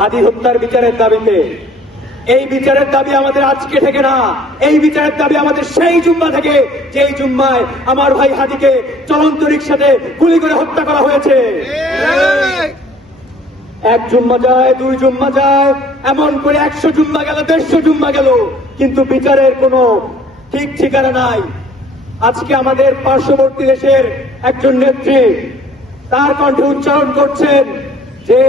হাদি হত্যার বিচারের দাবিতে। এই বিচারের দাবি আমাদের আজকে থেকে না, এই বিচারের দাবি আমাদের সেই জুম্মা থেকে, যেই জুম্মায় আমার ভাই হাদিকে চলন্ত রিকশাতে গুলি করে হত্যা করা হয়েছে। এক জুম্মা যায়, দুই জুম্মা যায়, এমন করে 100 জুম্মা গেল, 150 জুম্মা গেল, কিন্তু বিচারের কোনো ঠিক ঠিকানা নাই। আজকে আমাদের পার্শ্ববর্তী দেশের একজন নেত্রী তার কণ্ঠে উচ্চারণ করছেন যে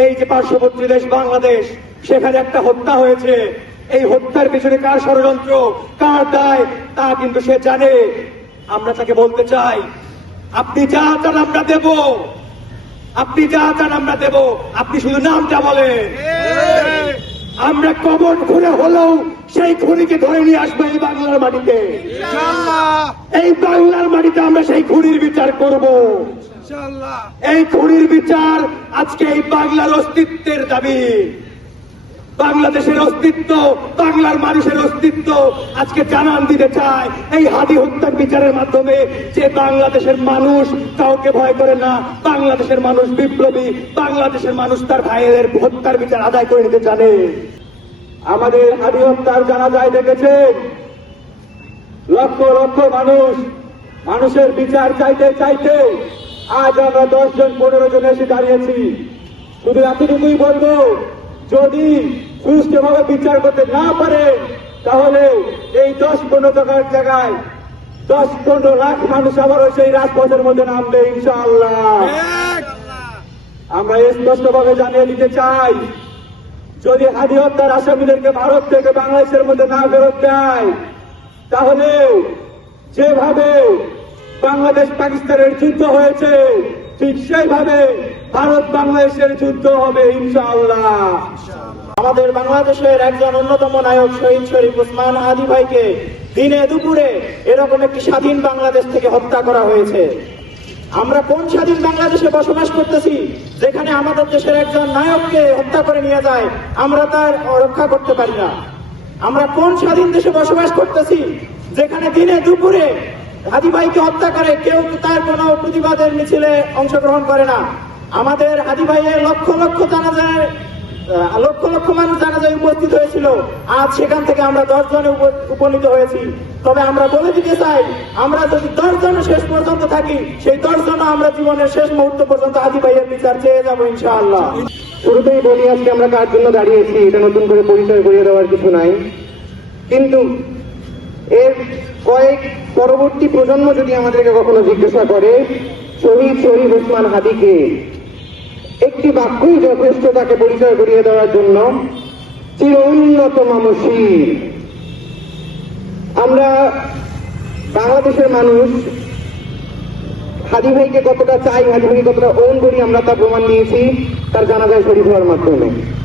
এই যে পার্শ্ববর্তী দেশ বাংলাদেশ, সেখানে একটা হত্যা হয়েছে, এই হত্যার পিছনে কার ষড়যন্ত্র, কার দায়, তা কিন্তু সে জানে। আমরা তাকে বলতে চাই, আপনি যা চান আমরা দেব, আপনি যা চান আমরা দেব, আপনি শুধু নামটা বলেন। আমরা কবর খুঁড়ে হলেও সেই খুনিকে ধরে নিয়ে আসবো এই বাংলার মাটিতে। এই বাংলার মাটিতে আমরা সেই খুনির বিচার করব। এই খুনির বিচার আজকে এই বাংলার অস্তিত্বের দাবি, বাংলাদেশের অস্তিত্ব, বাংলার মানুষের অস্তিত্ব আজকে জানান দিতে চায় এই হাদি হত্যার বিচারের মাধ্যমে, যে বাংলাদেশের মানুষ কাউকে ভয় করে না, বাংলাদেশের মানুষ বিপ্লবী, বাংলাদেশের মানুষ তার ভাইয়ের হত্যার বিচার আদায় করে নিতে জানে। আমাদের হাদি হত্যার জানাজায় দেখেছেন লক্ষ লক্ষ মানুষ, মানুষের বিচার চাইতে চাইতে আজ আমরা 10 জন 15 জন এসে দাঁড়িয়েছি। শুধু এতটুকুই বলবো, যদি সুষ্ঠুভাবে বিচার করতে না পারে তাহলে এই 10-15 টাকার জায়গায় 10-15 লাখ মানুষ আবারও সেই রাজপথের মধ্যে নামবে ইনশাআল্লাহ। আমরা স্পষ্টভাবে জানিয়ে দিতে চাই, যদি হাদি হত্যার আসামিদেরকে ভারত থেকে বাংলাদেশের মধ্যে না ফেরত দেয়, তাহলে যেভাবে বাংলাদেশ পাকিস্তানের যুদ্ধ হয়েছে ঠিক সেইভাবে ভারত বাংলাদেশের যুদ্ধ হবে ইনশাআল্লাহ। আমাদের বাংলাদেশের একজন অন্যতম নায়ক শহীদ শরীফ ওসমান হাদি ভাইকে দিনে দুপুরে এরকম একটি স্বাধীন বাংলাদেশ থেকে হত্যা করা হয়েছে। আমরা কোন স্বাধীন বাংলাদেশে বসবাস করতেছি যেখানে আমাদের দেশের একজন নায়ককে হত্যা করে নিয়ে যায়, আমরা তার রক্ষা করতে পারি না? আমরা কোন স্বাধীন দেশে বসবাস করতেছি যেখানে দিনে দুপুরে হাদি ভাইকে হত্যা করে কেউ তার কোনো প্রতিবাদের মিছিলে অংশগ্রহণ করে না? আমাদের হাদি ভাইয়ের লক্ষ লক্ষ মানুষ জানাজায় উপস্থিত হয়েছিল, আজ সেখান থেকে আমরা 10 জনে উপনীত হয়েছি। তবে আমরা বলে দিতে চাই, আমরা যদি 10 জন শেষ পর্যন্ত থাকি, সেই 10 জন আমরা জীবনের শেষ মুহূর্ত পর্যন্ত হাদি ভাইয়ের বিচার চেয়ে যাবো ইনশাআল্লাহ। শুরুতেই বলি, আজকে আমরা কার জন্য দাঁড়িয়েছি এটা নতুন করে পরিচয় করিয়ে দেওয়ার কিছু নাই, কিন্তু এর পরবর্তী প্রজন্ম যদি আমাদেরকে কখনো জিজ্ঞাসা করে শহীদ শরীফ ওসমান হাদিকে, একটি বাক্যই যথেষ্ট তাকে পরিচয় করিয়ে দেওয়ার জন্য, চির উন্নত মানুষই। আমরা বাংলাদেশের মানুষ হাদি ভাইকে কতটা চাই, হাদি ভাইকে কতটা ওন করি, আমরা তার প্রমাণ নিয়েছি তার জানাজায় শরীফ হওয়ার মাধ্যমে।